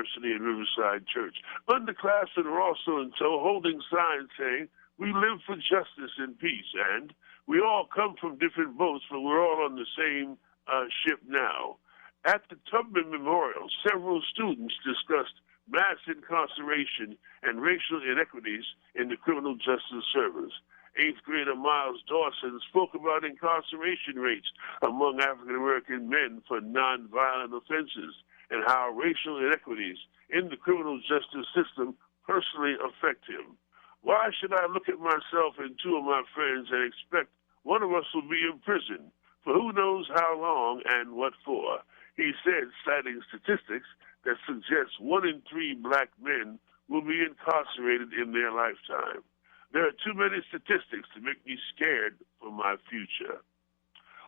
University and Riverside Church. Underclassmen are also in tow, holding signs saying, "We live for justice and peace," and "We all come from different boats, but we're all on the same ship now." At the Tubman Memorial, several students discussed mass incarceration and racial inequities in the criminal justice service. Eighth grader Miles Dawson spoke about incarceration rates among African American men for nonviolent offenses and how racial inequities in the criminal justice system personally affect him. "Why should I look at myself and two of my friends and expect one of us will be in prison for who knows how long and what for?" He said, citing statistics that suggests 1 in 3 black men will be incarcerated in their lifetime. "There are too many statistics to make me scared for my future."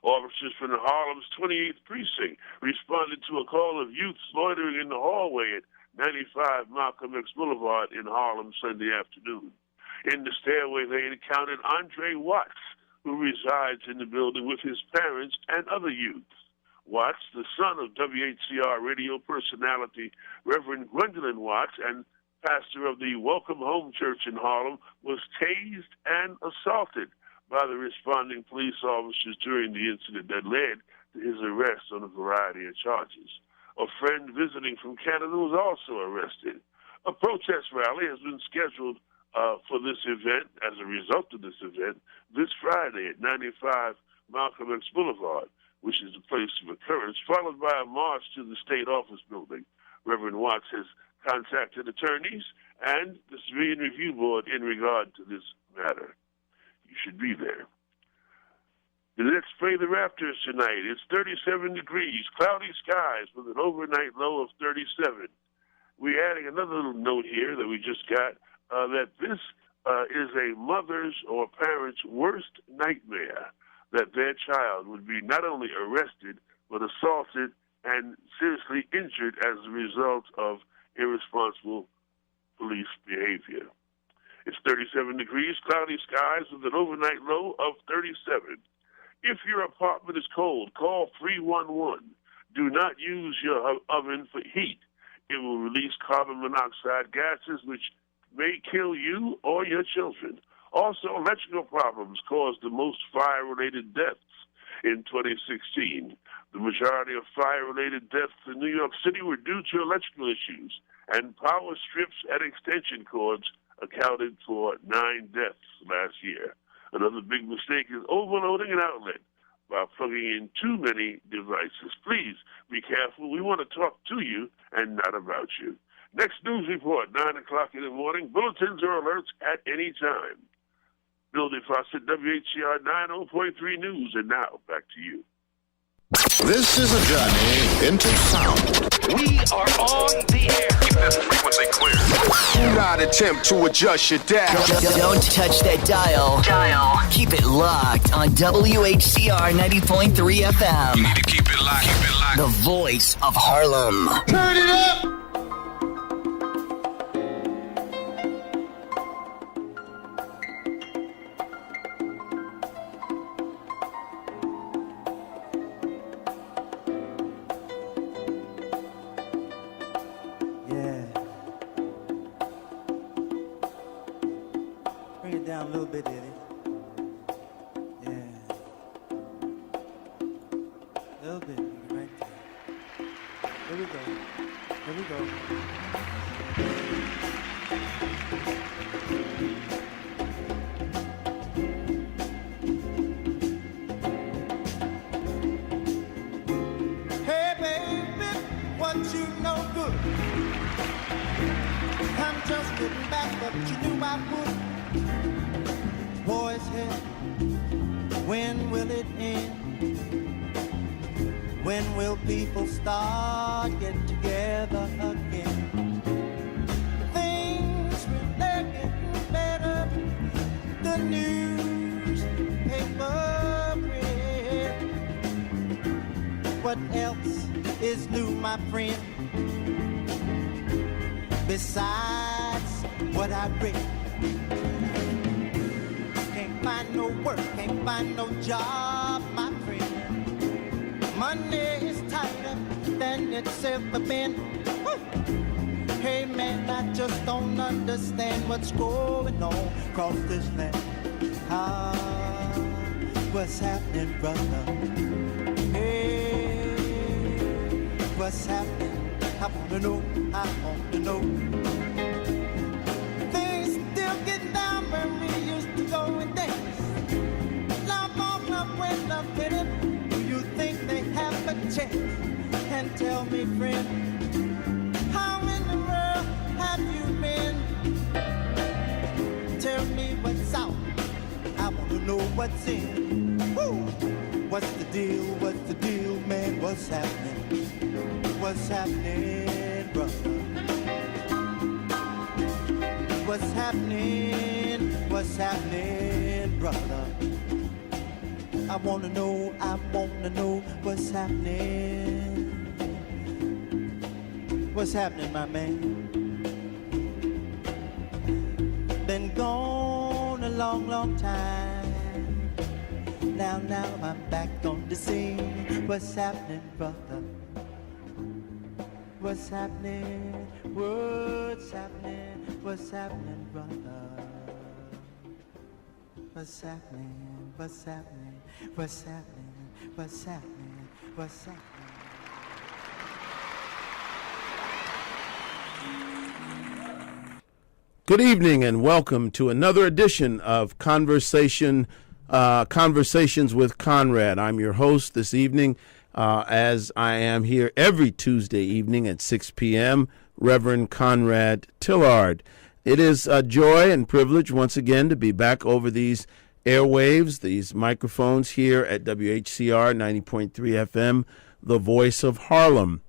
Officers from the Harlem's 28th Precinct responded to a call of youths loitering in the hallway at 95 Malcolm X Boulevard in Harlem Sunday afternoon. In the stairway, they encountered Andre Watts, who resides in the building with his parents and other youths. Watts, the son of WHCR radio personality Reverend Gwendolyn Watts and pastor of the Welcome Home Church in Harlem, was tased and assaulted by the responding police officers during the incident that led to his arrest on a variety of charges. A friend visiting from Canada was also arrested. A protest rally has been scheduled for this event, as a result of this event, this Friday at 95 Malcolm X Boulevard, which is the place of occurrence, followed by a march to the State Office Building. Reverend Watts has contacted attorneys and the Civilian Review Board in regard to this matter. You should be there. Let's play the Raptors tonight. It's 37 degrees, cloudy skies with an overnight low of 37. We're adding another little note here that we just got, that this is a mother's or parent's worst nightmare, that their child would be not only arrested, but assaulted and seriously injured as a result of irresponsible police behavior. It's 37 degrees, cloudy skies with an overnight low of 37. If your apartment is cold, call 311. Do not use your oven for heat. It will release carbon monoxide gases which may kill you or your children. Also, electrical problems caused the most fire-related deaths in 2016. The majority of fire-related deaths in New York City were due to electrical issues, and power strips and extension cords accounted for 9 deaths last year. Another big mistake is overloading an outlet by plugging in too many devices. Please be careful. We want to talk to you and not about you. Next news report, 9 o'clock in the morning. Bulletins or alerts at any time. Bill DeFossett, WHCR 90.3 News, and now back to you. This is a journey into sound. We are on the air. Keep this frequency clear. Do not attempt to adjust your dial. Don't touch that dial. Keep it locked on WHCR 90.3 FM. You need to keep it locked. Keep it locked. The voice of Harlem. Turn it up! Down a little bit, Eddie. Yeah. A little bit, right there. Here we go. Here we go. Hey, baby, what you know good? I'm just getting back, but you knew I would. Boys head, when will it end? When will people start getting together again? Things really getting better. The newspaper read. What else is new, my friend? Besides what I read. Can't find no work, can't find no job, my friend. Money is tighter than it's ever been. Woo! man, I just don't understand what's going on across this land. Ah, what's happening, brother? Hey, what's happening? I wanna know, I want to know. Things still get down where we used to go and dance. Love on up when I fit it. Do you think they have a chance? And tell me, friend, how in the world have you been? Tell me what's out. I want to know what's in. Woo! What's the deal? What's the deal, man? What's happening? What's happening, brother? What's happening? What's happening, brother? I wanna know what's happening. What's happening, my man? Been gone a long, long time. Now I'm back on the scene. What's happening, brother? What's happening? What's happening? What's happening, brother? What's happening? What's happening? What's happening? What's happening? What's happening? Good evening and welcome to another edition of Conversations with Conrad. I'm your host this evening, as I am here every Tuesday evening at 6 p.m., Reverend Conrad Tillard. It is a joy and privilege once again to be back over these airwaves, these microphones here at Whcr 90.3 FM, the voice of Harlem.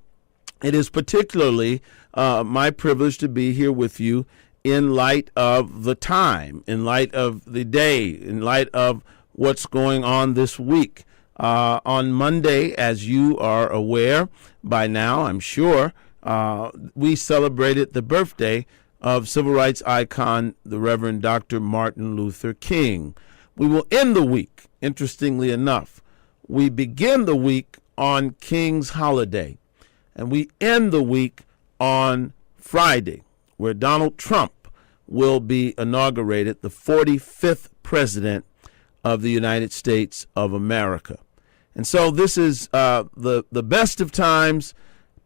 It is particularly my privilege to be here with you in light of the time, in light of the day, in light of what's going on this week. On Monday, as you are aware by now, I'm sure, we celebrated the birthday of civil rights icon, the Reverend Dr. Martin Luther King. We will end the week, interestingly enough. We begin the week on King's holiday, and we end the week on Friday, where Donald Trump will be inaugurated, the 45th president of the United States of America. And so this is the best of times,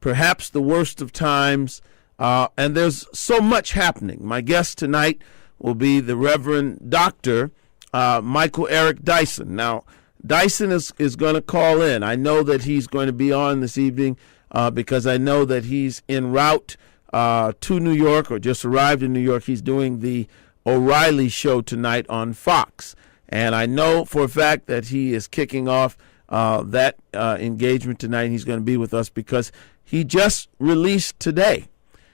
perhaps the worst of times, and there's so much happening. My guest tonight will be the Reverend Dr. Michael Eric Dyson. Now, Dyson is going to call in. I know that he's going to be on this evening because I know that he's en route to New York, or just arrived in New York. He's doing the O'Reilly show tonight on Fox. And I know for a fact that he is kicking off that engagement tonight. He's going to be with us because he just released today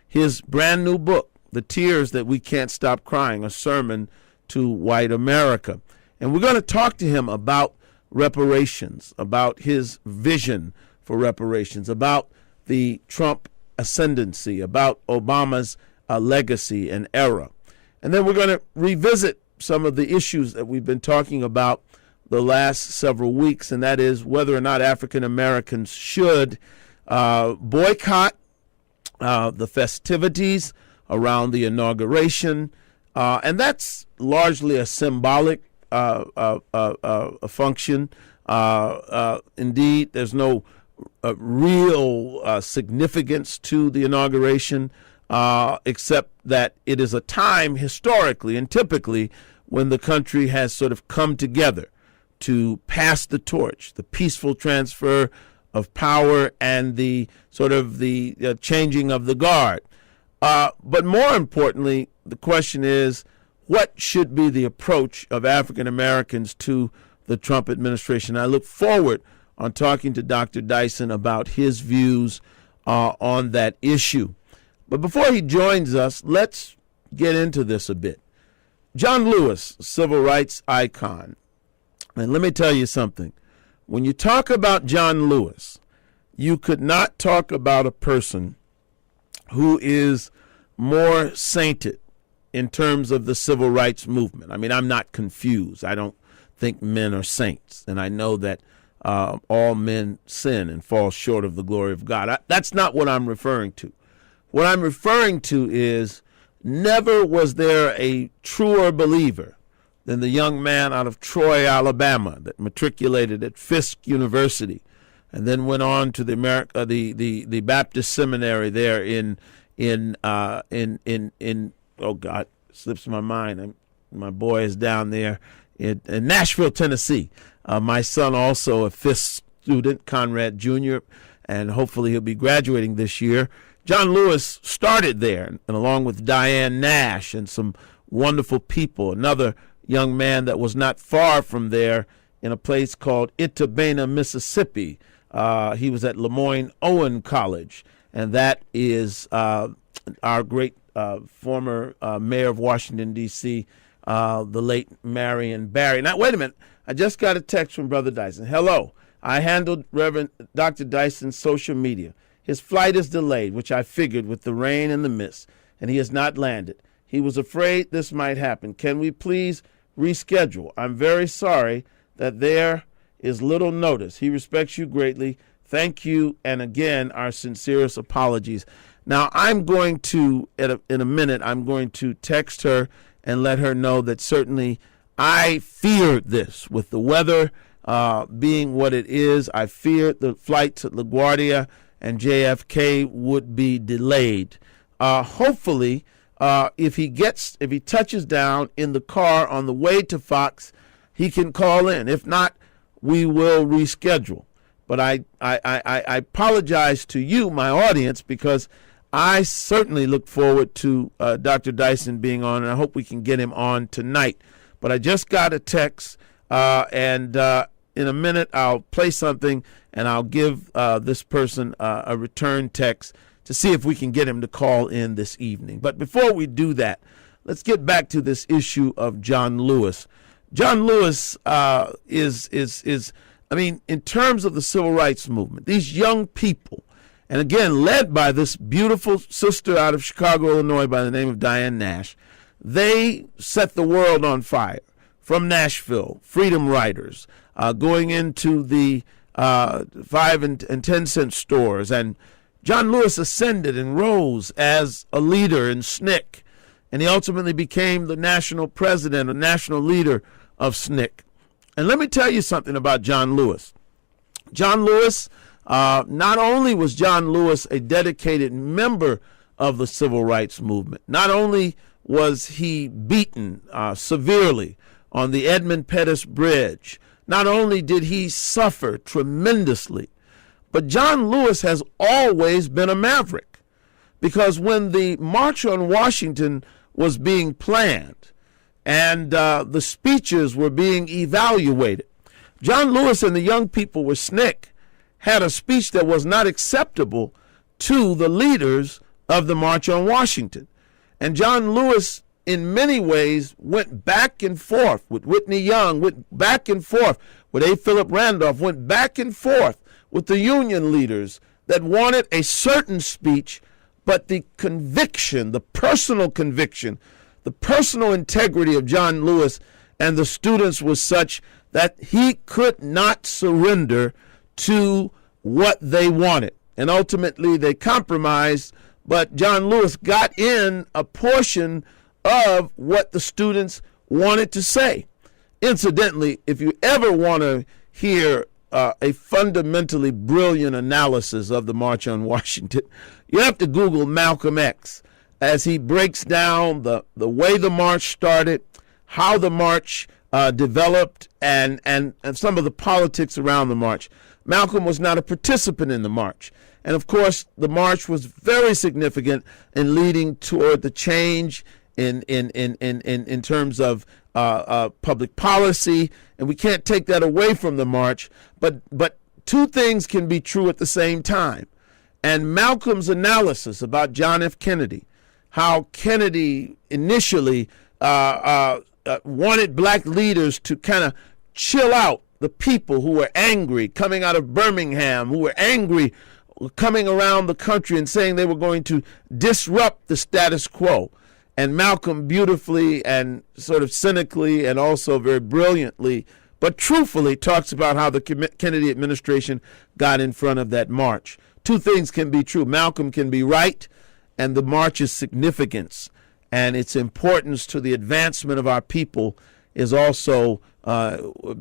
his brand new book, The Tears That We Can't Stop Crying, a sermon to white America. And we're going to talk to him about reparations, about his vision for reparations, about the Trump ascendancy, about Obama's legacy and era. And then we're going to revisit some of the issues that we've been talking about the last several weeks, and that is whether or not African Americans should boycott the festivities around the inauguration, and that's largely a symbolic function. Indeed, there's no real significance to the inauguration, except that it is a time historically and typically when the country has sort of come together to pass the torch, the peaceful transfer of power and the sort of the changing of the guard. But more importantly, the question is, what should be the approach of African Americans to the Trump administration? I look forward on talking to Dr. Dyson about his views on that issue. But before he joins us, let's get into this a bit. John Lewis, civil rights icon. And let me tell you something. When you talk about John Lewis, you could not talk about a person who is more sainted in terms of the civil rights movement. I mean, I'm not confused. I don't think men are saints. And I know that all men sin and fall short of the glory of God. That's not what I'm referring to. What I'm referring to is never was there a truer believer than the young man out of Troy, Alabama, that matriculated at Fisk University and then went on to the Baptist Seminary there in oh God, slips my mind. My boy is down there in Nashville, Tennessee. My son also a Fisk student, Conrad Jr., and hopefully he'll be graduating this year. John Lewis started there, and along with Diane Nash and some wonderful people, another young man that was not far from there in a place called Itabena, Mississippi. He was at Lemoyne Owen College, and that is our great former mayor of Washington, D.C., the late Marion Barry. Now, wait a minute. I just got a text from Brother Dyson. Hello. I handled Reverend Dr. Dyson's social media. His flight is delayed, which I figured with the rain and the mist, and he has not landed. He was afraid this might happen. Can we please reschedule? I'm very sorry that there is little notice. He respects you greatly. Thank you, and again, our sincerest apologies. Now, I'm going to, in a minute, I'm going to text her and let her know that certainly I feared this with the weather being what it is. I feared the flight to LaGuardia and JFK would be delayed. Hopefully, if he touches down in the car on the way to Fox, he can call in. If not, we will reschedule. But I apologize to you, my audience, because I certainly look forward to Dr. Dyson being on, and I hope we can get him on tonight. But I just got a text, and in a minute I'll play something, and I'll give this person a return text to see if we can get him to call in this evening. But before we do that, let's get back to this issue of John Lewis. John Lewis is I mean, in terms of the civil rights movement, these young people, and again, led by this beautiful sister out of Chicago, Illinois, by the name of Diane Nash, they set the world on fire. From Nashville, Freedom Riders, going into the 5 and 10 cent stores. And John Lewis ascended and rose as a leader in SNCC. And he ultimately became the national president, a national leader of SNCC. And let me tell you something about John Lewis. John Lewis, not only was John Lewis a dedicated member of the civil rights movement, not only was he beaten severely on the Edmund Pettus Bridge, not only did he suffer tremendously, but John Lewis has always been a maverick. Because when the March on Washington was being planned and the speeches were being evaluated, John Lewis and the young people with SNCC had a speech that was not acceptable to the leaders of the March on Washington. And John Lewis, in many ways, went back and forth with Whitney Young, went back and forth with A. Philip Randolph, went back and forth with the union leaders that wanted a certain speech, but the conviction, the personal conviction, the personal integrity of John Lewis and the students was such that he could not surrender to what they wanted. And ultimately they compromised, but John Lewis got in a portion of what the students wanted to say. Incidentally, if you ever want to hear a fundamentally brilliant analysis of the March on Washington, you have to Google Malcolm X as he breaks down the way the march started, how the march developed, and some of the politics around the march. Malcolm was not a participant in the march. And of course, the march was very significant in leading toward the change in terms of public policy, and we can't take that away from the march. But two things can be true at the same time. And Malcolm's analysis about John F. Kennedy, how Kennedy initially wanted black leaders to kind of chill out the people who were angry coming out of Birmingham, who were angry coming around the country and saying they were going to disrupt the status quo. And Malcolm beautifully and sort of cynically and also very brilliantly, but truthfully, talks about how the Kennedy administration got in front of that march. Two things can be true. Malcolm can be right and the march's significance and its importance to the advancement of our people is also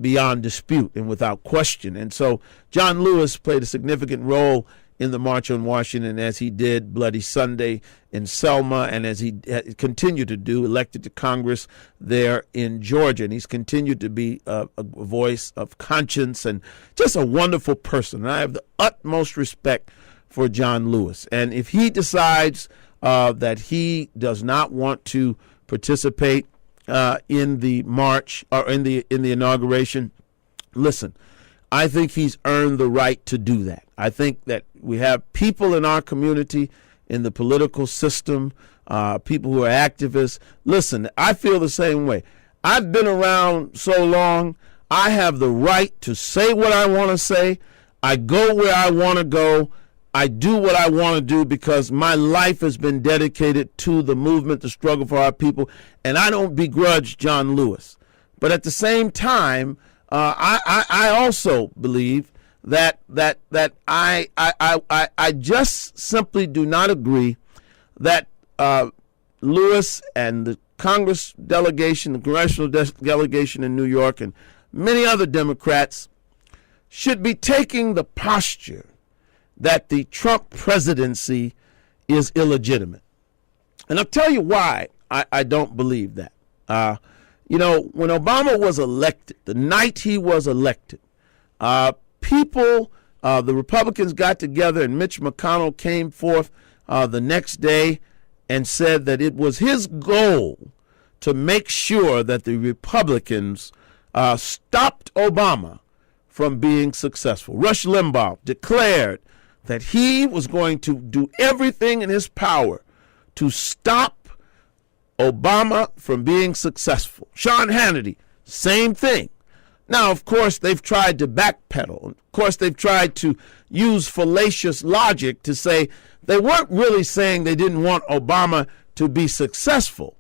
beyond dispute and without question. And so John Lewis played a significant role in the March on Washington, as he did Bloody Sunday in Selma, and as he continued to do, elected to Congress there in Georgia. And he's continued to be a voice of conscience and just a wonderful person. And I have the utmost respect for John Lewis. And if he decides that he does not want to participate in the march or in the inauguration, listen, I think he's earned the right to do that. I think that we have people in our community, in the political system, people who are activists. Listen, I feel the same way. I've been around so long, I have the right to say what I want to say. I go where I want to go. I do what I want to do because my life has been dedicated to the movement, the struggle for our people, and I don't begrudge John Lewis. But at the same time, I also believe that I just simply do not agree that Lewis and the Congress delegation, the congressional delegation in New York, and many other Democrats should be taking the posture that the Trump presidency is illegitimate. And I'll tell you why I don't believe that. When Obama was elected, the night he was elected, the Republicans got together and Mitch McConnell came forth the next day and said that it was his goal to make sure that the Republicans stopped Obama from being successful. Rush Limbaugh declared that he was going to do everything in his power to stop Obama from being successful. Sean Hannity, same thing. Now, of course, they've tried to backpedal. Of course, they've tried to use fallacious logic to say they weren't really saying they didn't want Obama to be successful.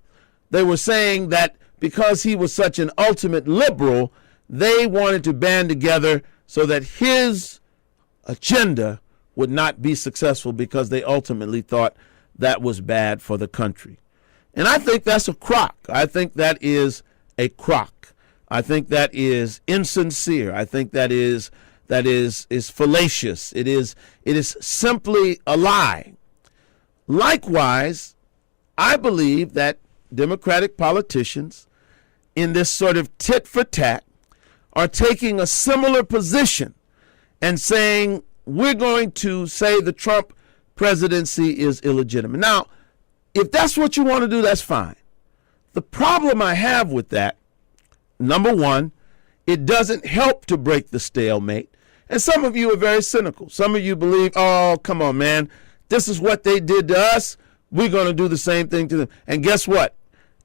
They were saying that because he was such an ultimate liberal, they wanted to band together so that his agenda would not be successful because they ultimately thought that was bad for the country. And I think that's a crock. I think that is a crock. I think that is insincere. I think that is fallacious. It is simply a lie. Likewise, I believe that Democratic politicians in this sort of tit for tat are taking a similar position and saying we're going to say the Trump presidency is illegitimate. Now, if that's what you want to do, that's fine. The problem I have with that, number one, it doesn't help to break the stalemate. And some of you are very cynical. Some of you believe, oh, come on, man, this is what they did to us. We're going to do the same thing to them. And guess what?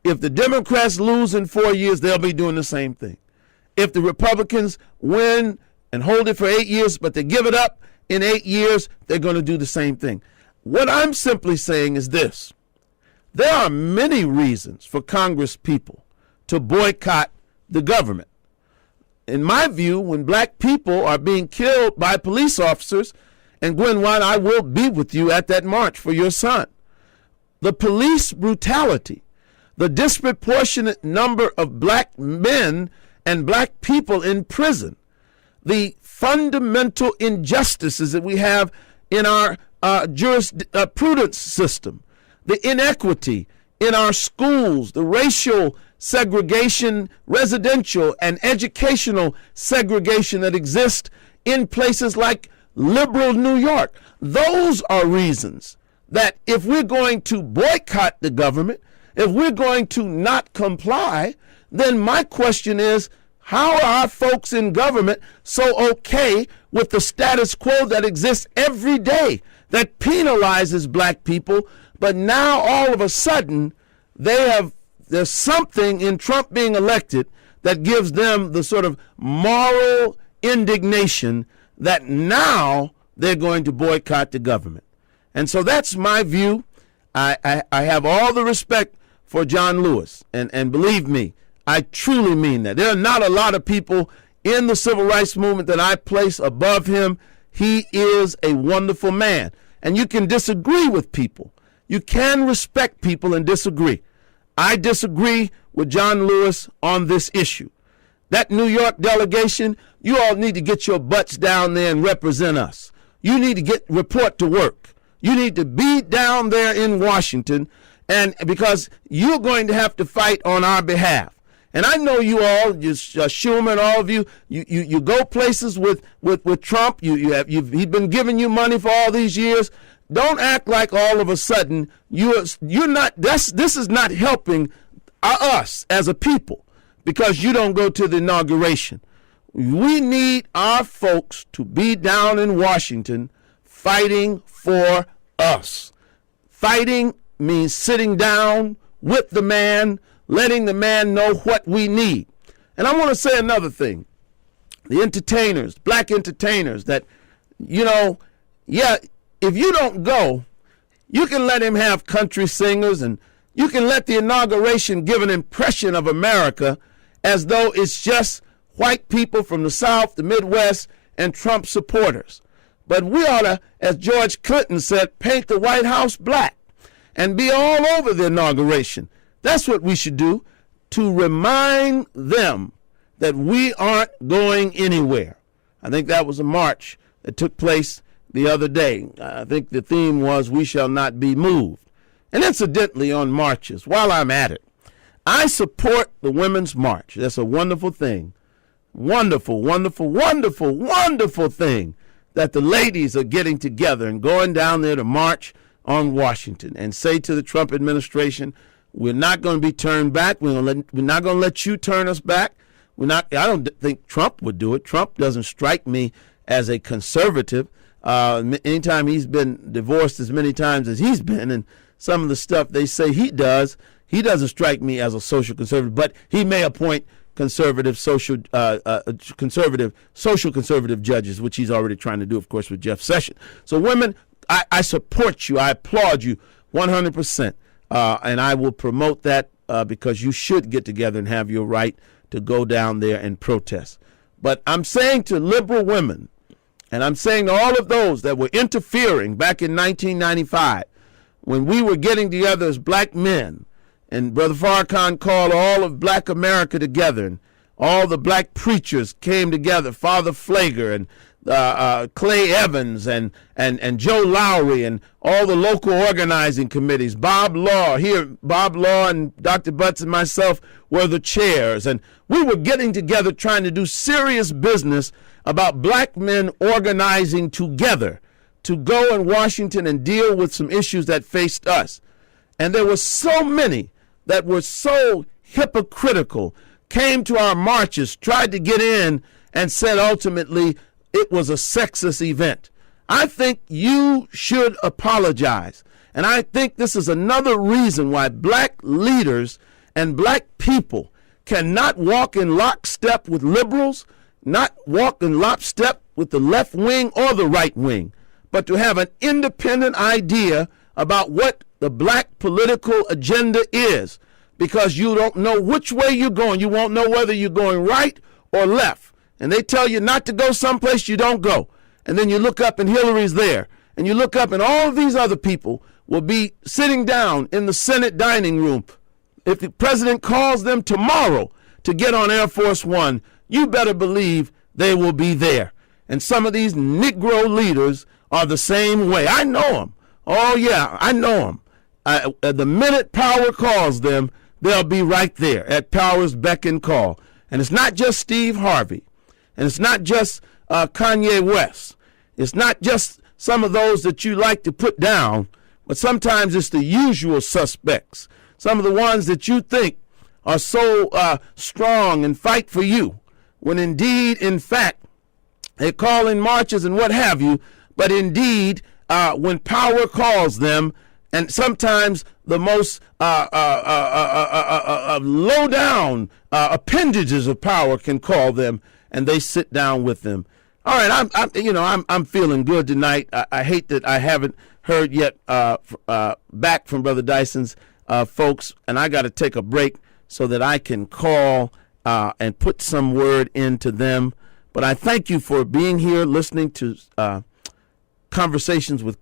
If the Democrats lose in 4 years, they'll be doing the same thing. If the Republicans win and hold it for 8 years, but they give it up in 8 years, they're going to do the same thing. What I'm simply saying is this. There are many reasons for Congress people to boycott the government. In my view, when black people are being killed by police officers, and Gwen White, I will be with you at that march for your son. The police brutality, the disproportionate number of black men and black people in prison, the fundamental injustices that we have in our jurisprudence system, the inequity in our schools, the racial segregation, residential and educational segregation that exists in places like liberal New York. Those are reasons that if we're going to boycott the government, if we're going to not comply, then my question is, how are our folks in government so okay with the status quo that exists every day that penalizes black people, but now all of a sudden there's something in Trump being elected that gives them the sort of moral indignation that now they're going to boycott the government. And so that's my view. I have all the respect for John Lewis, and believe me, I truly mean that. There are not a lot of people in the civil rights movement that I place above him. He is a wonderful man. And you can disagree with people. You can respect people and disagree. I disagree with John Lewis on this issue. That New York delegation, you all need to get your butts down there and represent us. You need to report to work. You need to be down there in Washington, and because you're going to have to fight on our behalf. And I know you all, Schumer, all of you, you go places with Trump. He's been giving you money for all these years. Don't act like all of a sudden you're not. This is not helping us as a people because you don't go to the inauguration. We need our folks to be down in Washington fighting for us. Fighting means sitting down with the man, letting the man know what we need. And I want to say another thing. The entertainers, black entertainers that, if you don't go, you can let him have country singers and you can let the inauguration give an impression of America as though it's just white people from the South, the Midwest, and Trump supporters. But we ought to, as George Clinton said, paint the White House black and be all over the inauguration. That's what we should do, to remind them that we aren't going anywhere. I think that was a march that took place the other day. I think the theme was, we shall not be moved. And incidentally, on marches, while I'm at it, I support the Women's March. That's a wonderful thing. Wonderful, wonderful, wonderful, wonderful thing that the ladies are getting together and going down there to march on Washington and say to the Trump administration, we're not going to be turned back. We're not going to let you turn us back. I don't think Trump would do it. Trump doesn't strike me as a conservative. Anytime he's been divorced as many times as he's been, and some of the stuff they say he doesn't strike me as a social conservative. But he may appoint conservative social conservative judges, which he's already trying to do, of course, with Jeff Sessions. So women, I support you. I applaud you 100%. And I will promote that because you should get together and have your right to go down there and protest. But I'm saying to liberal women, and I'm saying to all of those that were interfering back in 1995, when we were getting together as black men, and Brother Farrakhan called all of black America together, and all the black preachers came together, Father Flager and Clay Evans and Joe Lowry and all the local organizing committees, Bob Law and Dr. Butts and myself were the chairs, and we were getting together trying to do serious business about black men organizing together to go in Washington and deal with some issues that faced us. And there were so many that were so hypocritical, came to our marches, tried to get in, and said ultimately it was a sexist event. I think you should apologize. And I think this is another reason why black leaders and black people cannot walk in lockstep with liberals, not walk in lockstep with the left wing or the right wing, but to have an independent idea about what the black political agenda is, because you don't know which way you're going. You won't know whether you're going right or left. And they tell you not to go someplace, you don't go. And then you look up and Hillary's there. And you look up and all of these other people will be sitting down in the Senate dining room. If the president calls them tomorrow to get on Air Force One, you better believe they will be there. And some of these Negro leaders are the same way. I know them. Oh, yeah, I know them. The minute power calls them, they'll be right there at power's beck and call. And it's not just Steve Harvey. And it's not just Kanye West. It's not just some of those that you like to put down, but sometimes it's the usual suspects. Some of the ones that you think are so strong and fight for you, when indeed, in fact, they call in marches and what have you, but indeed, when power calls them, and sometimes the most low-down appendages of power can call them, and they sit down with them. All right, I'm feeling good tonight. I hate that I haven't heard yet back from Brother Dyson's folks, and I got to take a break so that I can call and put some word into them. But I thank you for being here, listening to Conversations with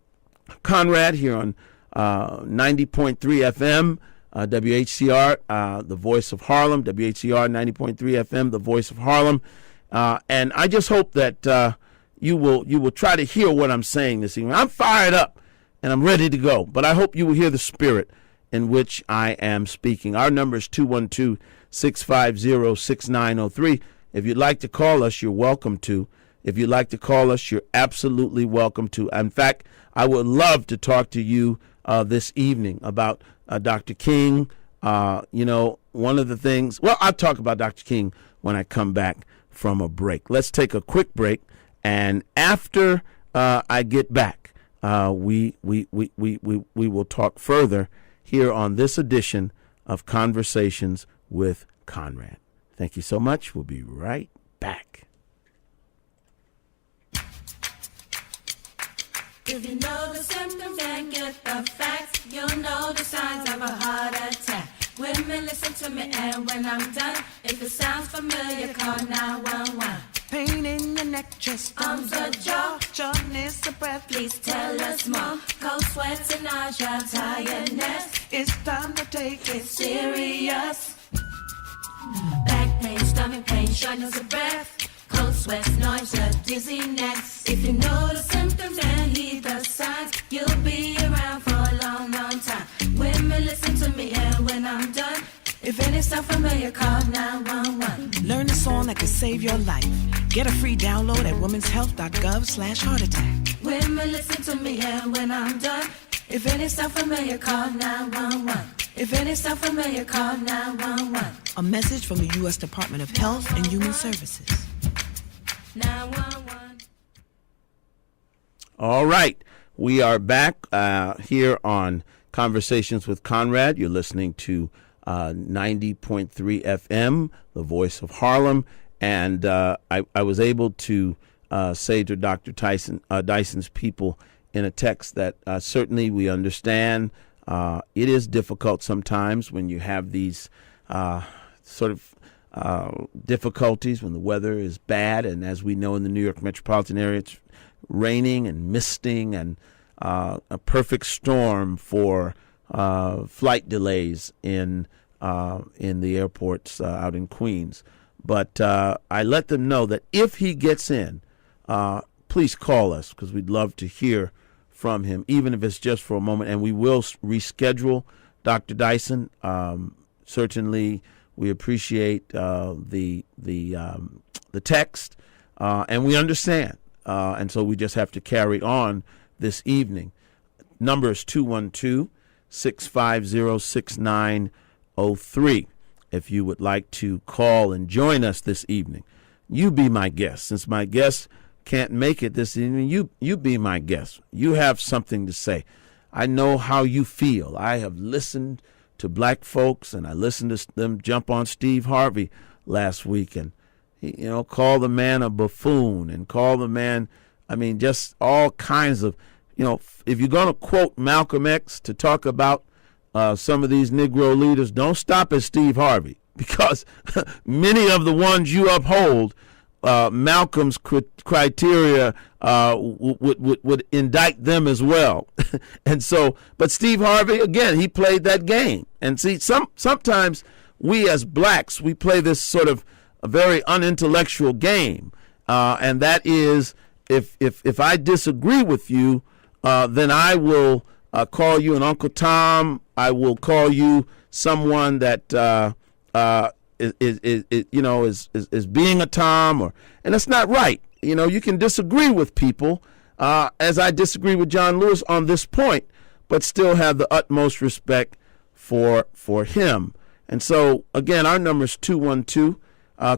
Conrad here on 90.3 FM, WHCR, the voice of Harlem, WHCR 90.3 FM, the voice of Harlem. And I just hope that you will try to hear what I'm saying this evening. I'm fired up and I'm ready to go, but I hope you will hear the spirit in which I am speaking. Our number is 212-650-6903. If you'd like to call us, you're welcome to. If you'd like to call us, you're absolutely welcome to. In fact, I would love to talk to you this evening about Dr. King. One of the things, I'll talk about Dr. King when I come back from a break. Let's take a quick break, and after I get back, we will talk further here on this edition of Conversations with Conrad. Thank you so much. We'll be right back. If you know the symptoms and get the facts, you'll know the signs of a heart attack. Women, listen to me, and when I'm done, if it sounds familiar, call 911. Pain in your neck, chest, arms or jaw, shortness of breath. Please tell us more. Cold sweats and nausea, tiredness. It's time to take it serious. Back pain, stomach pain, shortness of breath. Cold sweats, nausea, dizziness. If you know the symptoms and heed the signs, you'll be around for a long, long time. Women, listen to me, and when I'm done, if any sound familiar, call 911. Learn a song that could save your life. Get a free download at womenshealth.gov/heart attack. Women, listen to me, and when I'm done, if any sound familiar, call 911. If any sound familiar, call 911. A message from the U.S. Department of Health and Human Services. 911. All right. We are back here on Conversations with Conrad. You're listening to 90.3 FM, the voice of Harlem. And I was able to say to Dr. Dyson's people in a text that certainly we understand. It is difficult sometimes when you have these sort of difficulties when the weather is bad. And as we know in the New York metropolitan area, it's raining and misting and a perfect storm for flight delays in the airports out in Queens. But I let them know that if he gets in, please call us because we'd love to hear from him, even if it's just for a moment. And we will reschedule Dr. Dyson. Certainly, we appreciate the text, and we understand. And so we just have to carry on this evening. Number is 212-650-6903. If you would like to call and join us this evening, you be my guest. Since my guest can't make it this evening, you be my guest. You have something to say. I know how you feel. I have listened to black folks, and I listened to them jump on Steve Harvey last week and call the man a buffoon and call the man, just all kinds of, if you're going to quote Malcolm X to talk about some of these Negro leaders, don't stop at Steve Harvey, because many of the ones you uphold, Malcolm's criteria would indict them as well. And so, but Steve Harvey, again, he played that game. And see, sometimes we as blacks, we play this sort of a very unintellectual game, and that is if I disagree with you, then I will call you an Uncle Tom. I will call you someone that is being a Tom, and that's not right. You can disagree with people, as I disagree with John Lewis on this point, but still have the utmost respect for him. And so again, our number is 212.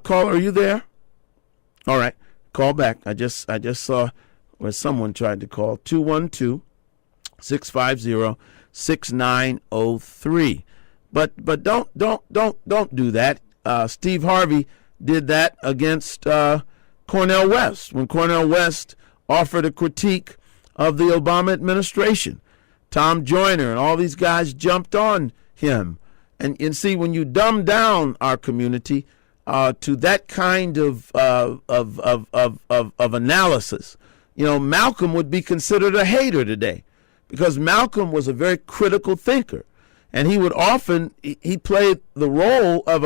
Caller, are you there? All right, call back. I just saw where someone tried to call. 212-650-6903. But don't do that. Steve Harvey did that against Cornel West when Cornel West offered a critique of the Obama administration. Tom Joyner and all these guys jumped on him. And see, when you dumb down our community to that kind of analysis, Malcolm would be considered a hater today. because Malcolm was a very critical thinker, and he would often he played the role of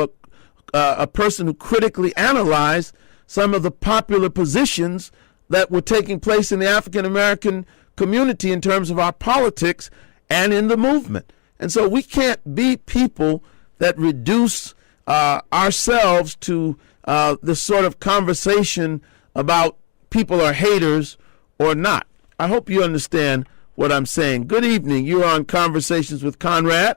a person who critically analyzed some of the popular positions that were taking place in the African American community in terms of our politics and in the movement. And so we can't be people that reduce ourselves to this sort of conversation about people are haters or not. I hope you understand what I'm saying. Good evening. You're on Conversations with Conrad.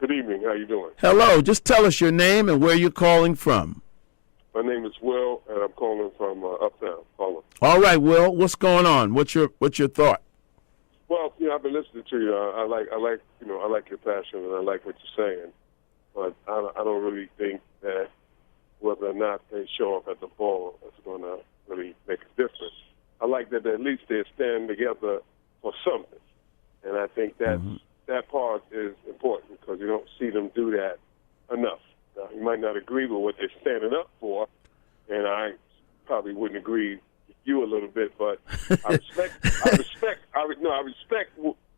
Good evening. How you doing? Hello. Just tell us your name and where you're calling from. My name is Will, and I'm calling from Uptown, Harlem. All right, Will. What's going on? What's your thought? Well, I've been listening to you. I like your passion, and I like what you're saying. But I don't really think that whether or not they show up at the ball is going to really make a difference. I like that at least they stand together for something, and I think that that part is important because you don't see them do that enough. Now, you might not agree with what they're standing up for, and I probably wouldn't agree with you a little bit, but I respect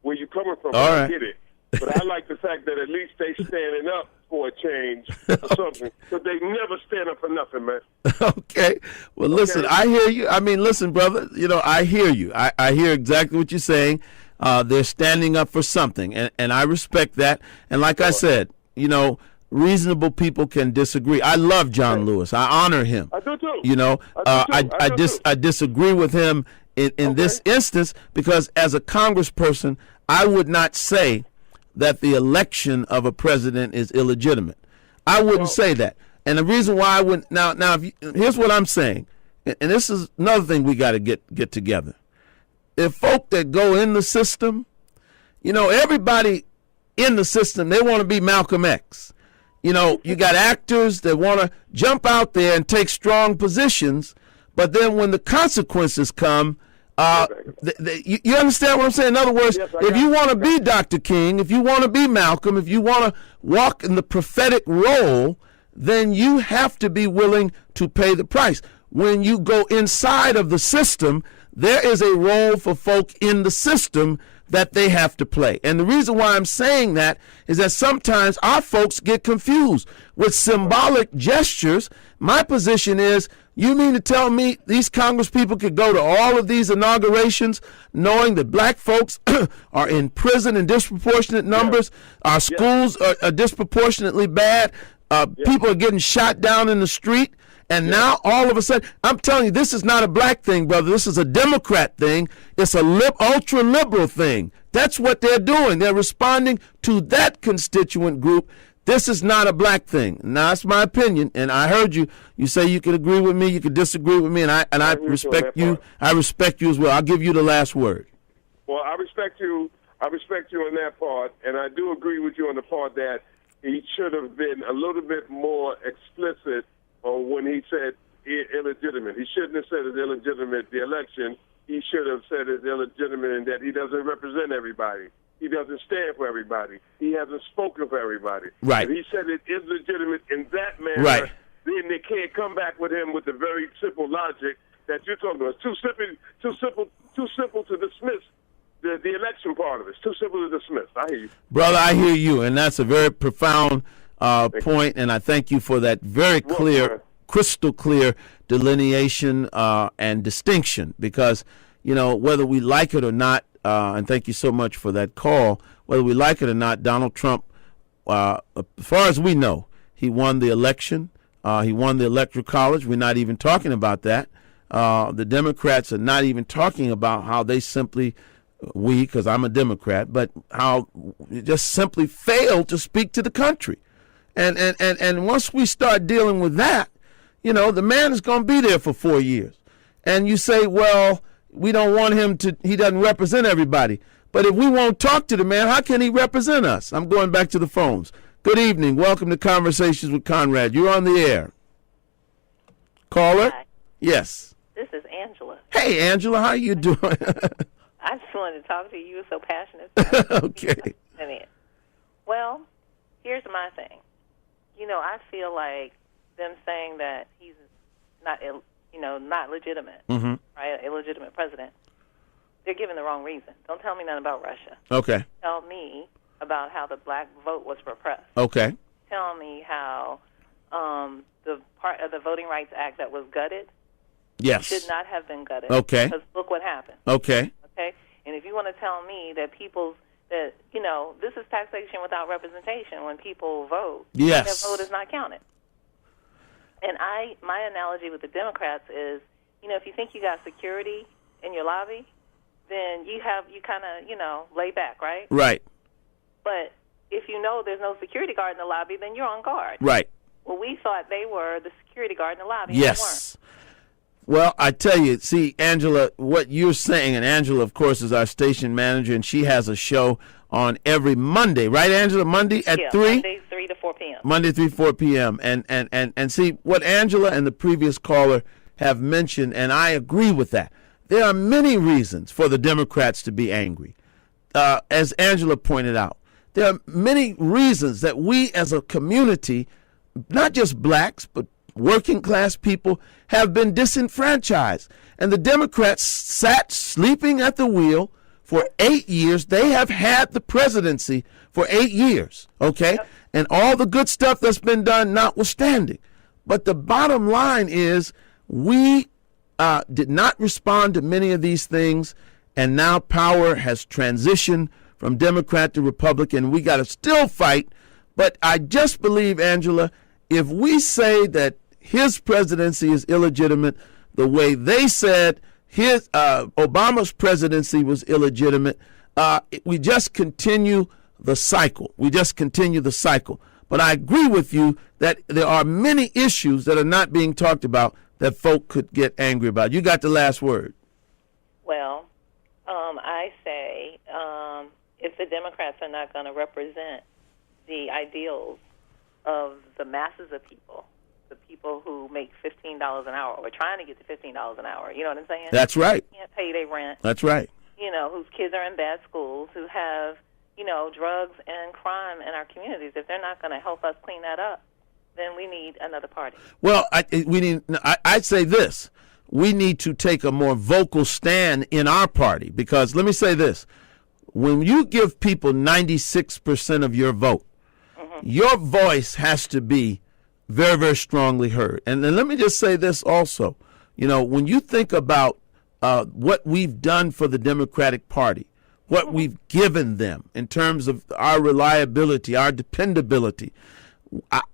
where you're coming from. All right. I get it. But I like the fact that at least they standing up for a change or something. But they never stand up for nothing, man. Okay. Well, listen, I hear you. I mean, listen, brother, I hear you. I hear exactly what you're saying. They're standing up for something, and I respect that. And like I said, reasonable people can disagree. I love John Lewis. I honor him. I do too. I disagree with him in this instance because as a congressperson, I would not say that the election of a president is illegitimate. I wouldn't say that. And the reason why I wouldn't here's what I'm saying, and this is another thing we got to get together. If folk that go in the system, everybody in the system, they want to be Malcolm X. You got actors that want to jump out there and take strong positions, but then when the consequences come, you understand what I'm saying? In other words, if you want to be Dr. King, if you want to be Malcolm, if you want to walk in the prophetic role, then you have to be willing to pay the price. When you go inside of the system, there is a role for folk in the system that they have to play. And the reason why I'm saying that is that sometimes our folks get confused with symbolic gestures. My position is, you mean to tell me these Congress people could go to all of these inaugurations knowing that black folks are in prison in disproportionate numbers, our schools are disproportionately bad, people are getting shot down in the street, and now all of a sudden, I'm telling you, this is not a black thing, brother. This is a Democrat thing. It's a ultra-liberal thing. That's what they're doing. They're responding to that constituent group. This is not a black thing. Now, that's my opinion, and I heard you. You say you could agree with me, you could disagree with me, and I respect you. I respect you as well. I'll give you the last word. Well, I respect you. I respect you on that part, and I do agree with you on the part that he should have been a little bit more explicit on when he said illegitimate. He shouldn't have said it's illegitimate, the election. He should have said it's illegitimate and that he doesn't represent everybody. He doesn't stand for everybody. He hasn't spoken for everybody. Right. If he said it is legitimate in that manner, right, then they can't come back with him with the very simple logic that you're talking about. It's too simple to dismiss the election part of it. It's too simple to dismiss. I hear you. Brother, I hear you, and that's a very profound point, and I thank you for that very clear, crystal clear delineation and distinction, because, whether we like it or not, and thank you so much for that call, whether we like it or not, Donald Trump, as far as we know, he won the election. He won the Electoral College. We're not even talking about that. The Democrats are not even talking about how they simply, because I'm a Democrat, but how just simply failed to speak to the country. And once we start dealing with that, the man is going to be there for 4 years. And you say, well, we don't want him to, he doesn't represent everybody. But if we won't talk to the man, how can he represent us? I'm going back to the phones. Good evening. Welcome to Conversations with Conrad. You're on the air. Caller? Hi. Yes. This is Angela. Hey, Angela, how you doing? I just wanted to talk to you. You were so passionate. Okay. Well, here's my thing. I feel like them saying that he's not legitimate, Mm-hmm. right, illegitimate president. they're giving the wrong reason. Don't tell me nothing about Russia. Okay. Tell me about how the black vote was repressed. Okay. Tell me how the part of the Voting Rights Act that was gutted Yes. should not have been gutted. Okay. Because look what happened. Okay. Okay? And if you want to tell me that this is taxation without representation when people vote, yes, their vote is not counted. And my analogy with the Democrats is, if you think you got security in your lobby, then you kind of, lay back, right? Right. But if you know there's no security guard in the lobby, then you're on guard. Right. Well, we thought they were the security guard in the lobby. Yes. And they weren't. Well, I tell you, see, Angela, what you're saying, and Angela, of course, is our station manager, and she has a show on every Monday, right, Angela? Monday at 3? Monday 3 to 4 p.m. Monday 3 4 p.m. And see, what Angela and the previous caller have mentioned, and I agree with that. There are many reasons for the Democrats to be angry. As Angela pointed out, there are many reasons that we as a community, not just blacks, but working class people, have been disenfranchised. And the Democrats sat sleeping at the wheel for 8 years. They have had the presidency for 8 years, okay? Yep. And all the good stuff that's been done notwithstanding. But the bottom line is we did not respond to many of these things, and now power has transitioned from Democrat to Republican. We got to still fight. But I just believe, Angela, if we say that his presidency is illegitimate the way they said his Obama's presidency was illegitimate, we just continue the cycle. But I agree with you that there are many issues that are not being talked about that folk could get angry about. You got the last word. Well, I say if the Democrats are not going to represent the ideals of the masses of people, the people who make $15 an hour or trying to get to $15 an hour, you know what I'm saying? That's right. Can't pay their rent. That's right. Whose kids are in bad schools, who have, drugs and crime in our communities. If they're not going to help us clean that up, then we need another party. Well, I'd say this. We need to take a more vocal stand in our party because let me say this. When you give people 96% of your vote, your voice has to be very, very strongly heard. And then let me just say this also. When you think about what we've done for the Democratic Party, what we've given them in terms of our reliability, our dependability,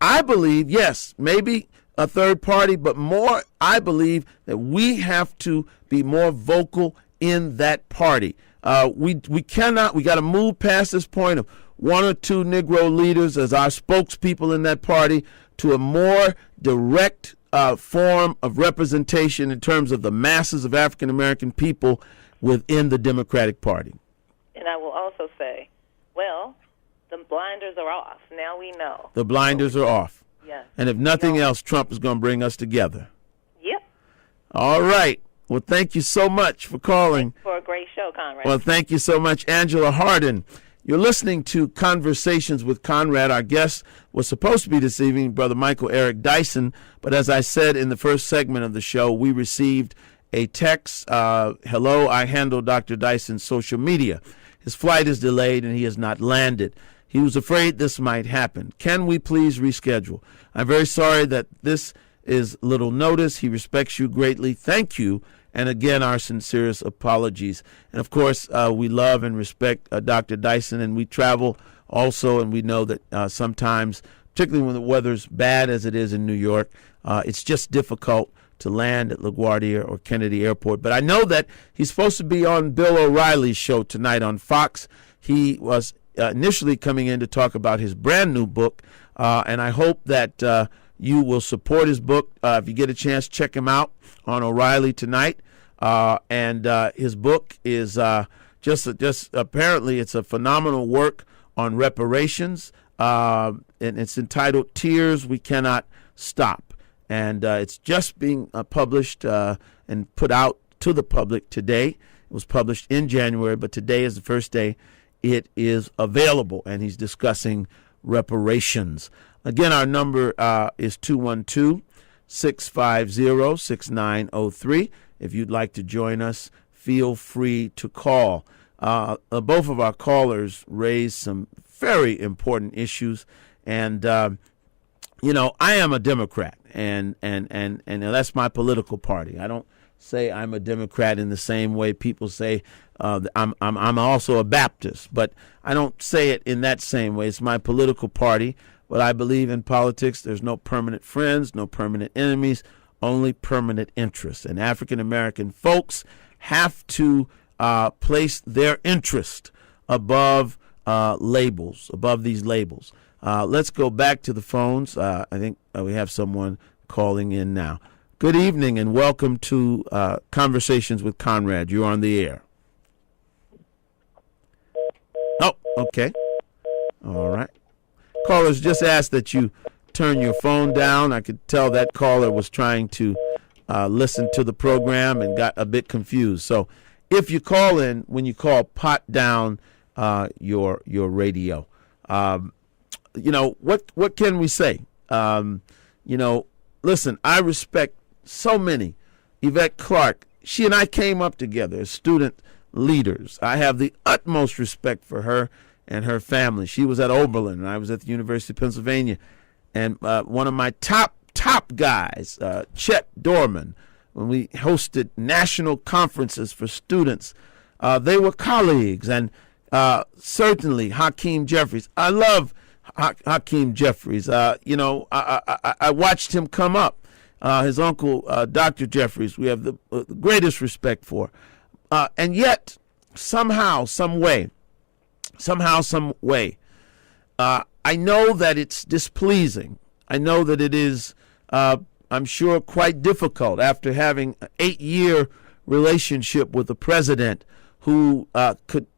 I believe, yes, maybe a third party, but more, I believe that we have to be more vocal in that party. We got to move past this point of one or two Negro leaders as our spokespeople in that party to a more direct form of representation in terms of the masses of African American people within the Democratic Party. And I will also say, well, the blinders are off. Now we know. The blinders are off. Yes. And if nothing else, Trump is going to bring us together. Yep. All right. Well, thank you so much for calling. Thanks for a great show, Conrad. Well, thank you so much, Angela Hardin. You're listening to Conversations with Conrad. Our guest was supposed to be this evening, Brother Michael Eric Dyson. But as I said in the first segment of the show, we received a text, hello, I handle Dr. Dyson's social media. His flight is delayed and he has not landed. He was afraid this might happen. Can we please reschedule? I'm very sorry that this is little notice. He respects you greatly. Thank you. And again, our sincerest apologies. And of course, we love and respect Dr. Dyson, and we travel also, and we know that sometimes, particularly when the weather's bad as it is in New York, it's just difficult to land at LaGuardia or Kennedy Airport. But I know that he's supposed to be on Bill O'Reilly's show tonight on Fox. He was initially coming in to talk about his brand new book, and I hope that you will support his book. If you get a chance, check him out on O'Reilly tonight. And his book is just apparently it's a phenomenal work on reparations, and it's entitled Tears We Cannot Stop. And it's just being published and put out to the public today. It was published in January, but today is the first day it is available, and he's discussing reparations. Again, our number is 212-650-6903. If you'd like to join us, feel free to call. Both of our callers raised some very important issues, and I am a Democrat, and that's my political party. I don't say I'm a Democrat in the same way people say I'm also a Baptist, but I don't say it in that same way. It's my political party, but I believe in politics. There's no permanent friends, no permanent enemies, only permanent interests. And African American folks have to place their interest above labels, above these labels. Let's go back to the phones. I think we have someone calling in now. Good evening and welcome to Conversations with Conrad. You're on the air. Oh, okay. All right. Callers just asked that you turn your phone down. I could tell that caller was trying to listen to the program and got a bit confused. So if you call in, when you call, pot down your radio. What can we say? Listen, I respect so many. Yvette Clark, she and I came up together as student leaders. I have the utmost respect for her and her family. She was at Oberlin, and I was at the University of Pennsylvania. And one of my top guys, Chet Dorman, when we hosted national conferences for students, they were colleagues. And certainly Hakeem Jeffries. I love Hakeem Jeffries. I watched him come up. His uncle, Dr. Jeffries, we have the greatest respect for. And yet, somehow, some way, I know that it's displeasing. I know that it is, I'm sure, quite difficult after having an 8-year relationship with a president who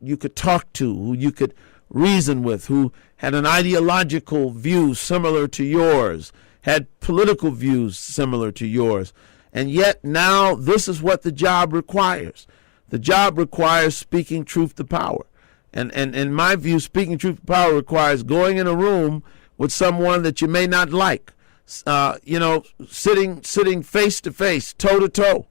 you could talk to, who you could reason with, who had an ideological view similar to yours, had political views similar to yours. And yet now this is what the job requires. The job requires speaking truth to power. And in my view, speaking truth to power requires going in a room with someone that you may not like, sitting face to face, toe to toe,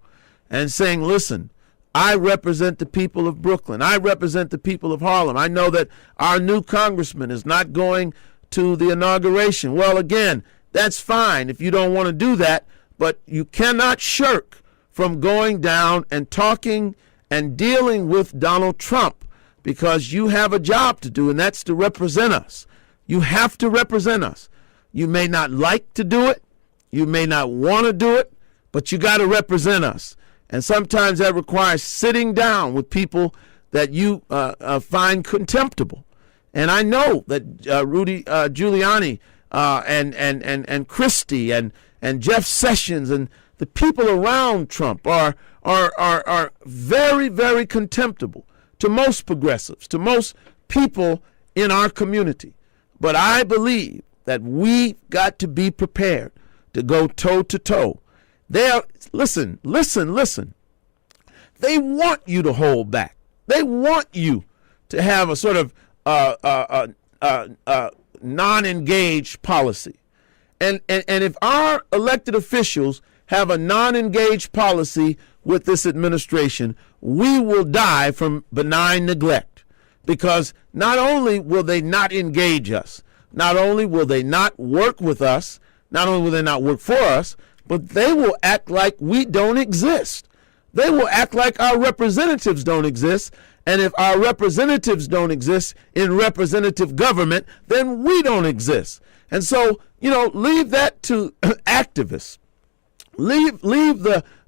and saying, listen, I represent the people of Brooklyn. I represent the people of Harlem. I know that our new congressman is not going to the inauguration. Well, again, that's fine if you don't want to do that, but you cannot shirk from going down and talking and dealing with Donald Trump, because you have a job to do, and that's to represent us. You have to represent us. You may not like to do it. You may not want to do it, but you got to represent us. And sometimes that requires sitting down with people that you find contemptible. And I know that Rudy Giuliani and Christie and Jeff Sessions and the people around Trump are very, very contemptible to most progressives, to most people in our community. But I believe that we've got to be prepared to go toe to toe. Listen. They want you to hold back. They want you to have a sort of non-engaged policy. And if our elected officials have a non-engaged policy with this administration, we will die from benign neglect, because not only will they not engage us, not only will they not work with us, not only will they not work for us, but they will act like we don't exist. They will act like our representatives don't exist. And if our representatives don't exist in representative government, then we don't exist. And so, leave that to activists. Leave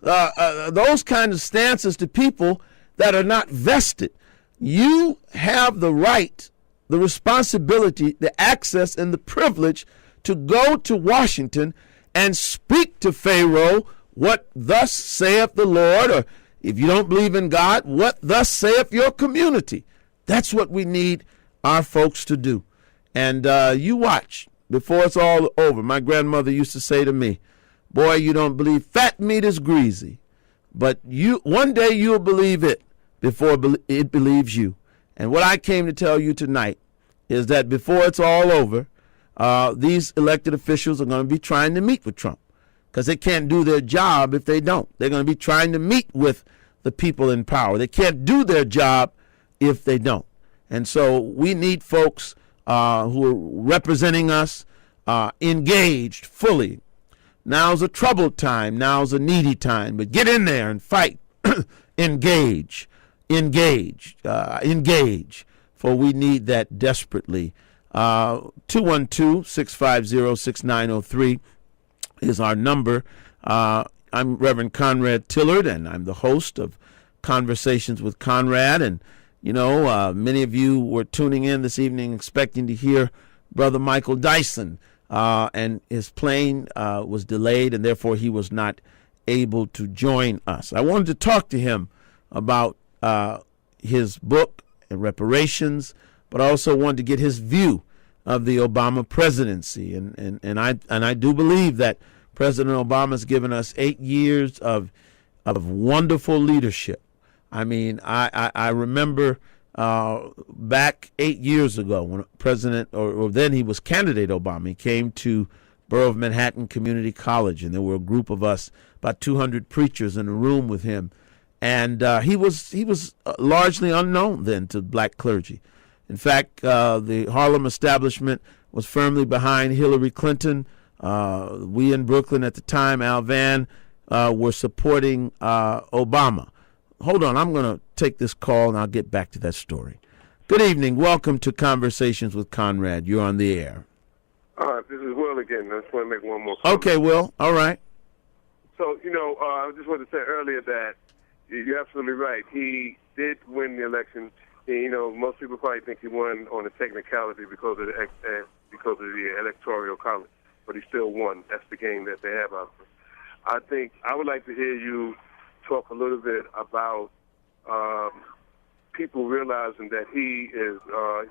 those kind of stances to people that are not vested. You have the right, the responsibility, the access, and the privilege to go to Washington and speak to Pharaoh, what thus saith the Lord, or if you don't believe in God, what thus saith your community. That's what we need our folks to do. And you watch before it's all over. My grandmother used to say to me, boy, you don't believe fat meat is greasy, but one day you'll believe it before it believes you. And what I came to tell you tonight is that before it's all over, these elected officials are going to be trying to meet with Trump, because they can't do their job if they don't. They're going to be trying to meet with the people in power. They can't do their job if they don't. And so we need folks who are representing us engaged fully. Now's a troubled time. Now's a needy time. But get in there and fight. Engage. For we need that desperately. 212-650-6903 is our number. I'm Reverend Conrad Tillard, and I'm the host of Conversations with Conrad. And, you know, many of you were tuning in this evening expecting to hear Brother Michael Dyson, and his plane was delayed, and therefore he was not able to join us. I wanted to talk to him about his book and reparations, but I also wanted to get his view of the Obama presidency. And I do believe that President Obama has given us 8 years of wonderful leadership. I mean, I remember back 8 years ago when President, or then he was candidate Obama, he came to Borough of Manhattan Community College, and there were a group of us, about 200 preachers in a room with him. And he was largely unknown then to black clergy. In fact, the Harlem establishment was firmly behind Hillary Clinton. We in Brooklyn at the time, Al Van, were supporting Obama. Hold on, I'm going to take this call and I'll get back to that story. Good evening. Welcome to Conversations with Conrad. You're on the air. This is Will again. I just want to make one more comment. Okay, Will. All right. So, you know, I just wanted to say earlier that you're absolutely right. He did win the election. You know, most people probably think he won on a technicality because of the electoral college, but he still won. That's the game that they have out there. I think I would like to hear you talk a little bit about people realizing that he is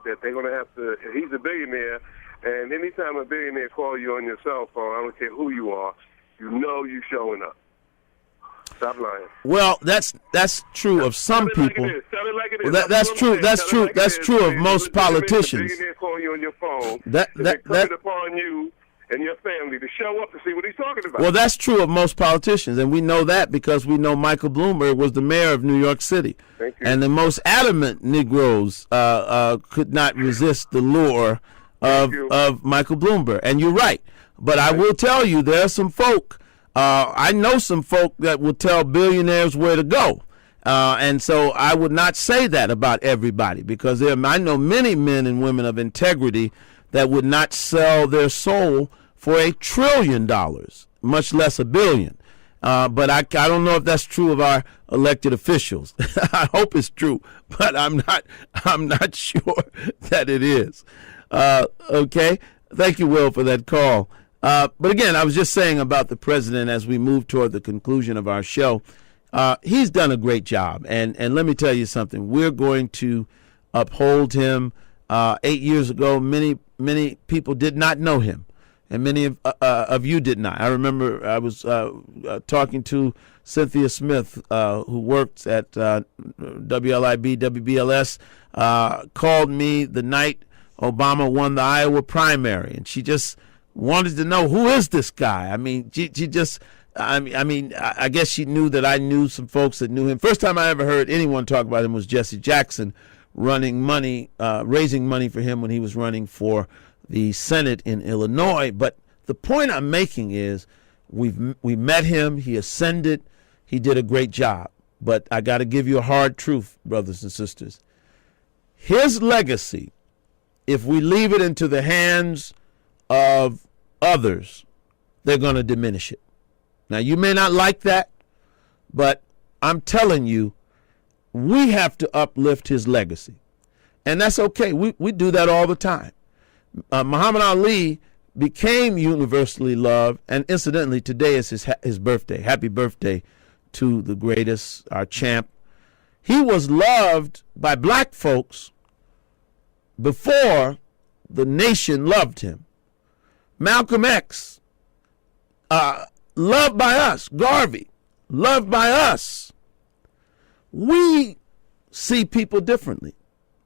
that they're going to have to. He's a billionaire, and anytime a billionaire calls you on your cell phone, I don't care who you are, you know you're showing up. Stop lying. Well, that's true of some people. Like well, that's true. That's true. That's true of most politicians. Billionaire call you on your phone. That upon you and your family to show up to see what he's talking about. Well, that's true of most politicians, and we know that because we know Michael Bloomberg was the mayor of New York City. Thank you. And the most adamant Negroes could not resist the lure of Michael Bloomberg. And you're right. But I will tell you, there are some folk, I know some folk that will tell billionaires where to go. And so I would not say that about everybody, because I know many men and women of integrity that would not sell their soul for $1 trillion, much less $1 billion. But I don't know if that's true of our elected officials. I hope it's true, but I'm not sure that it is. Okay. Thank you, Will, for that call. But again, I was just saying about the president as we move toward the conclusion of our show. He's done a great job. And let me tell you something. We're going to uphold him. 8 years ago, many people did not know him, and many of you did not. I remember I was talking to Cynthia Smith, who works at WLIB, WBLS, called me the night Obama won the Iowa primary, and she just wanted to know, who is this guy? I mean, she just, I guess she knew that I knew some folks that knew him. First time I ever heard anyone talk about him was Jesse Jackson, raising money for him when he was running for the Senate in Illinois. But the point I'm making is we met him, he ascended, he did a great job. But I got to give you a hard truth, brothers and sisters. His legacy, if we leave it into the hands of others, they're going to diminish it. Now, you may not like that, but I'm telling you, we have to uplift his legacy. And that's okay. We do that all the time. Muhammad Ali became universally loved, and incidentally, today is his birthday. Happy birthday to the greatest, our champ. He was loved by black folks before the nation loved him. Malcolm X, loved by us. Garvey, loved by us. We see people differently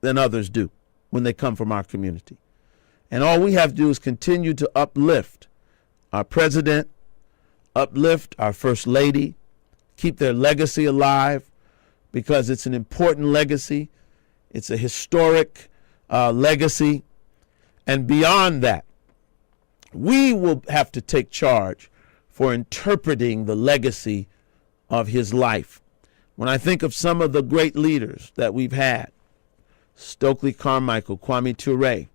than others do when they come from our community. And all we have to do is continue to uplift our president, uplift our first lady, keep their legacy alive. because it's an important legacy. It's a historic legacy. And beyond that, we will have to take charge for interpreting the legacy of his life. When I think of some of the great leaders that we've had, Stokely Carmichael, Kwame Ture,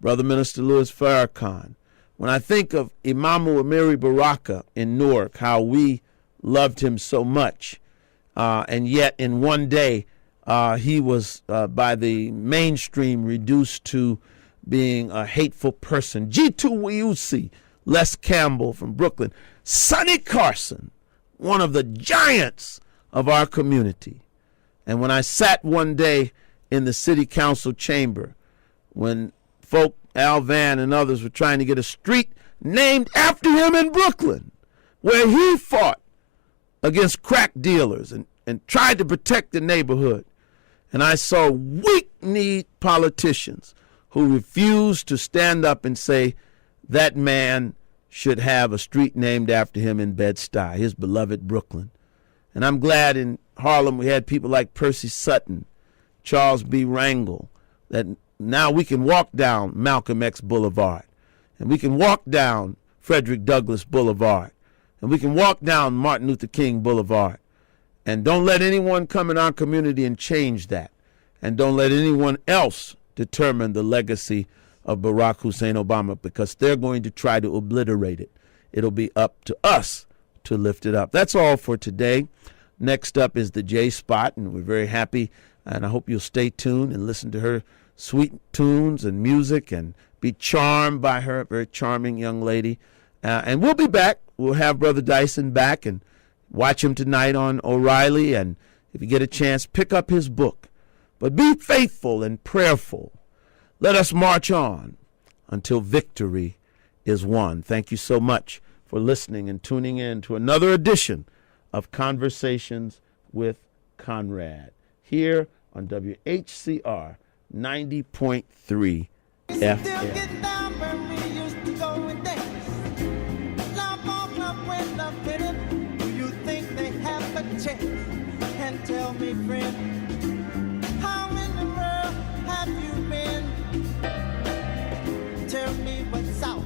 Brother Minister Louis Farrakhan, when I think of Imamu Amiri Baraka in Newark, how we loved him so much, and yet in one day he was by the mainstream reduced to being a hateful person. G2 Wiusi, Les Campbell from Brooklyn, Sonny Carson, one of the giants of our community. And when I sat one day in the city council chamber, when folk, Al Van and others, were trying to get a street named after him in Brooklyn, where he fought against crack dealers and tried to protect the neighborhood. And I saw weak-kneed politicians who refused to stand up and say that man should have a street named after him in Bed-Stuy, his beloved Brooklyn. And I'm glad in Harlem we had people like Percy Sutton, Charles B. Rangel, that now we can walk down Malcolm X Boulevard, and we can walk down Frederick Douglass Boulevard, and we can walk down Martin Luther King Boulevard. And don't let anyone come in our community and change that. And don't let anyone else determine the legacy of Barack Hussein Obama, because they're going to try to obliterate it. It'll be up to us to lift it up. That's all for today. Next up is the J Spot, and we're very happy, and I hope you'll stay tuned and listen to her sweet tunes and music and be charmed by her, very charming young lady. And we'll be back. We'll have Brother Dyson back, and watch him tonight on O'Reilly, and if you get a chance, pick up his book. But be faithful and prayerful. Let us march on until victory is won. Thank you so much for listening and tuning in to another edition of Conversations with Conrad here on WHCR 90.3 FM. And tell me, friend, how in the world have you been? Tell me what's out,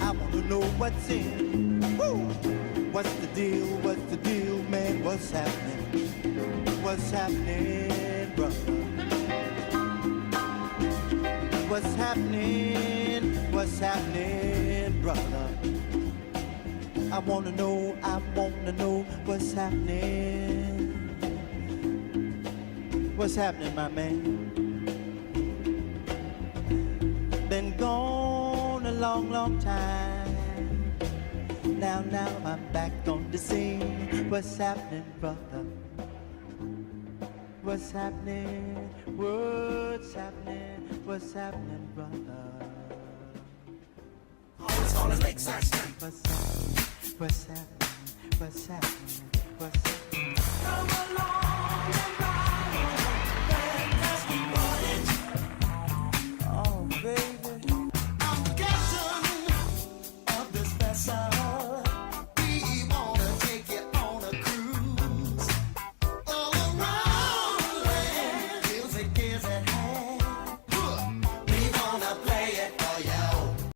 I want to know what's in. Woo! What's the deal, man? What's happening? What's happening, brother? What's happening, brother? I wanna know what's happening. What's happening, my man? Been gone a long, long time. Now I'm back on the scene. What's happening, brother? What's happening? What's happening? What's happening, brother? It's on the Lakeside Street. What's happening? What's happening? What's happening?